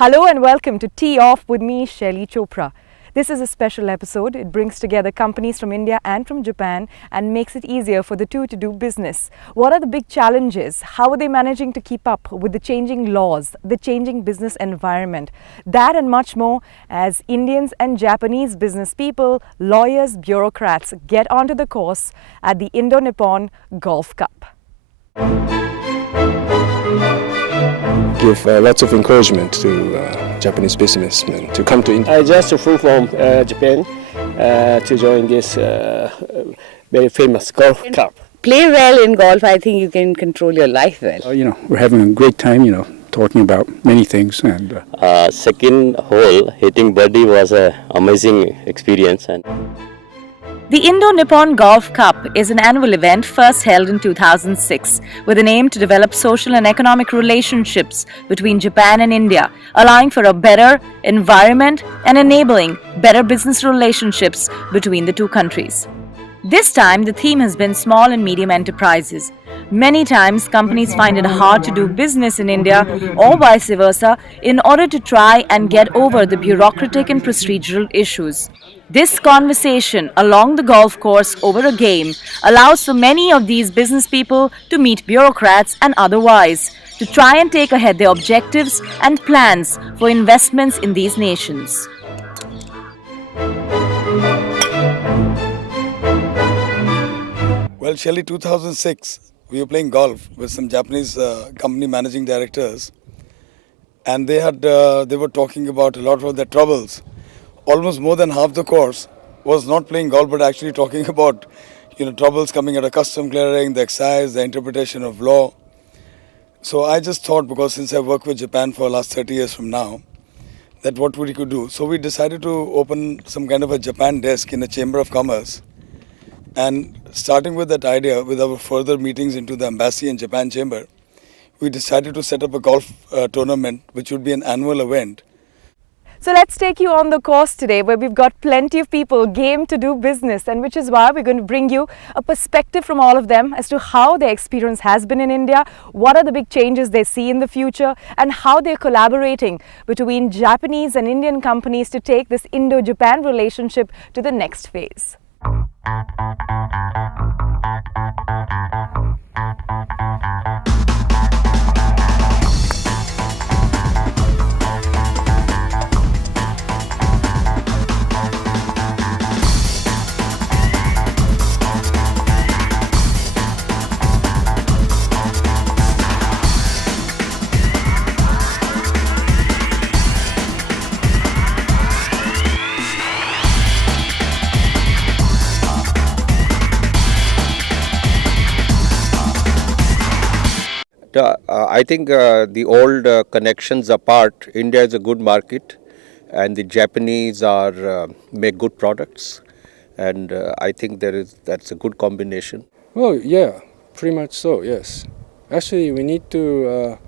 Hello and welcome to Tee Off with me, Shaili Chopra. This is a special episode. It brings together companies from India and from Japan and makes it easier for the two to do business. What are the big challenges? How are they managing to keep up with the changing laws, the changing business environment? That and much more as Indians and Japanese business people, lawyers, bureaucrats get onto the course at the Indo Nippon Golf Cup. Give lots of encouragement to Japanese businessmen to come to India. I just flew from Japan to join this very famous golf cup. Play well in golf, I think you can control your life well. We're having a great time, talking about many things. And second hole, hitting birdie was an amazing experience. The Indo Nippon Golf Cup is an annual event first held in 2006 with an aim to develop social and economic relationships between Japan and India, allowing for a better environment and enabling better business relationships between the two countries. This time, the theme has been small and medium enterprises. Many times, companies find it hard to do business in India or vice versa in order to try and get over the bureaucratic and procedural issues. This conversation along the golf course over a game allows for many of these business people to meet bureaucrats and otherwise to try and take ahead their objectives and plans for investments in these nations. Well, Shaili, 2006, we were playing golf with some Japanese company managing directors, and they were talking about a lot of their troubles. Almost more than half the course was not playing golf, but actually talking about, troubles coming out of custom clearing, the excise, the interpretation of law. So I just thought, because since I worked with Japan for the last 30 years from now, that what we could do. So we decided to open some kind of a Japan desk in the Chamber of Commerce. And starting with that idea, with our further meetings into the embassy and Japan Chamber, we decided to set up a golf tournament, which would be an annual event. So let's take you on the course today where we've got plenty of people game to do business, and which is why we're going to bring you a perspective from all of them as to how their experience has been in India, what are the big changes they see in the future, and how they're collaborating between Japanese and Indian companies to take this Indo-Japan relationship to the next phase. I think the old connections apart, India is a good market, and the Japanese make good products, and I think that's a good combination. well, yeah, pretty much so. Yes, actually, we need to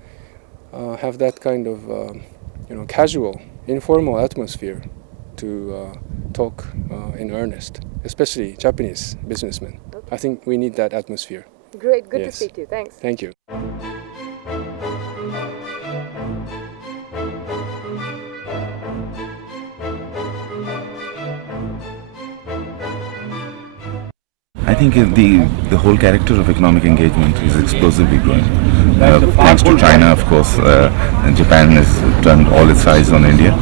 have that kind of casual, informal atmosphere to talk in earnest, especially Japanese businessmen. Okay. I think we need that atmosphere. Great, good Yes. to speak to you. Thanks. Thank you. I think the whole character of economic engagement is explosively growing. Thanks to China, of course, and Japan has turned all its eyes on India,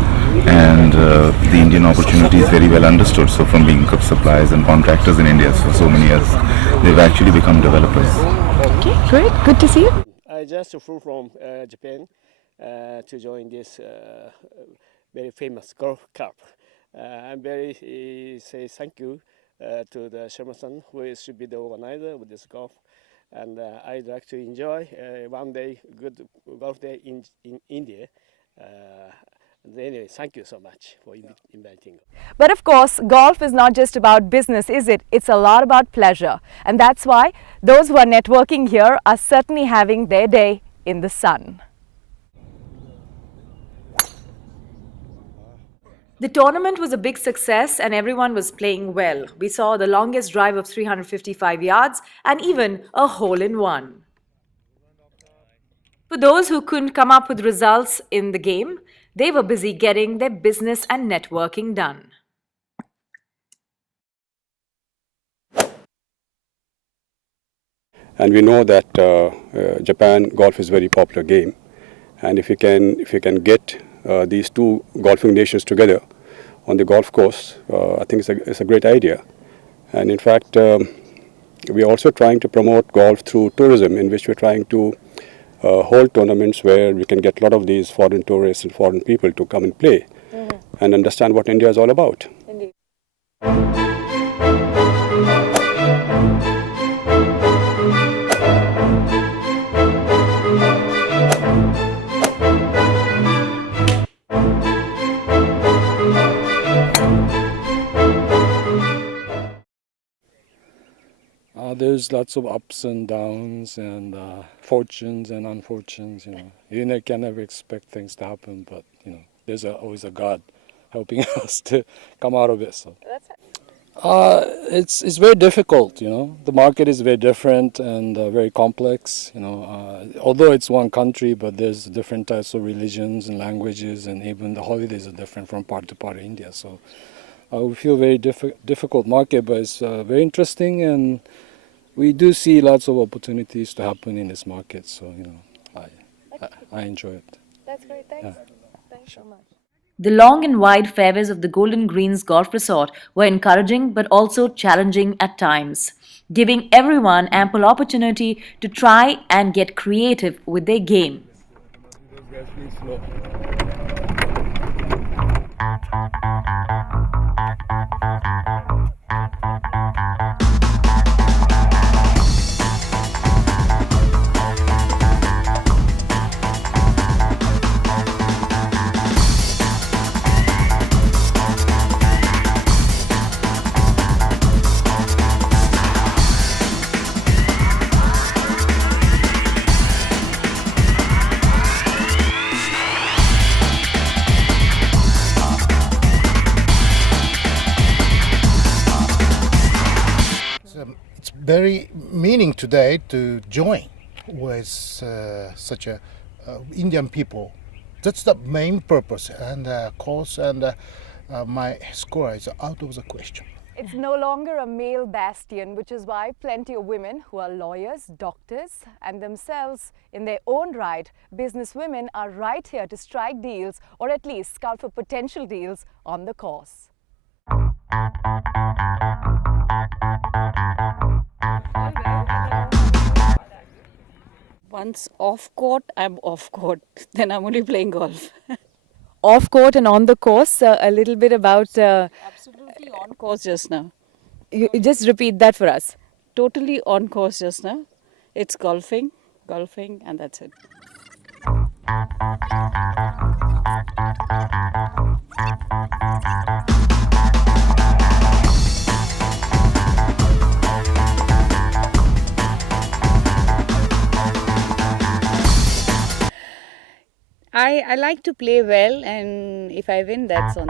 and the Indian opportunity is very well understood. So from being suppliers and contractors in India for so many years, they've actually become developers. Okay, great. Good to see you. I just flew from Japan to join this very famous golf cup. I'm very say thank you to the Sherman, who should be the organizer with this golf, and I'd like to enjoy one day good golf day in India. Anyway, thank you so much for inviting. But of course, golf is not just about business, is it? It's a lot about pleasure. And that's why those who are networking here are certainly having their day in the sun. The tournament was a big success and everyone was playing well. We saw the longest drive of 355 yards and even a hole-in-one. For those who couldn't come up with results in the game, They were busy getting their business and networking done. And we know that Japan golf is a very popular game, and if you can get these two golfing nations together on the golf course, I think it's a great idea. And in fact, we are also trying to promote golf through tourism, in which we're trying to hold tournaments where we can get a lot of these foreign tourists and foreign people to come and play and understand what India is all about. Indeed. There's lots of ups and downs and fortunes and unfortunes. You can never expect things to happen, but there's always a God helping us to come out of it. So it's very difficult. The market is very different and very complex. Although it's one country, but there's different types of religions and languages, and even the holidays are different from part to part of India. So we feel very difficult market, but it's very interesting, and we do see lots of opportunities to happen in this market, so I enjoy it. That's great. Thanks. Yeah. Thanks so much. The long and wide fairways of the Golden Greens Golf Resort were encouraging but also challenging at times, giving everyone ample opportunity to try and get creative with their game. It's very meaning today to join with such a Indian people. That's the main purpose and cause, and my score is out of the question. It's no longer a male bastion, which is why plenty of women who are lawyers, doctors, and themselves in their own right, businesswomen are right here to strike deals, or at least scout for potential deals on the course. Once off court, I'm off court. Then I'm only playing golf. Off court and on the course, a little bit about... Absolutely on course just now. You just repeat that for us. Totally on course just now. It's golfing, and that's it. I like to play well, and if I win, that's on.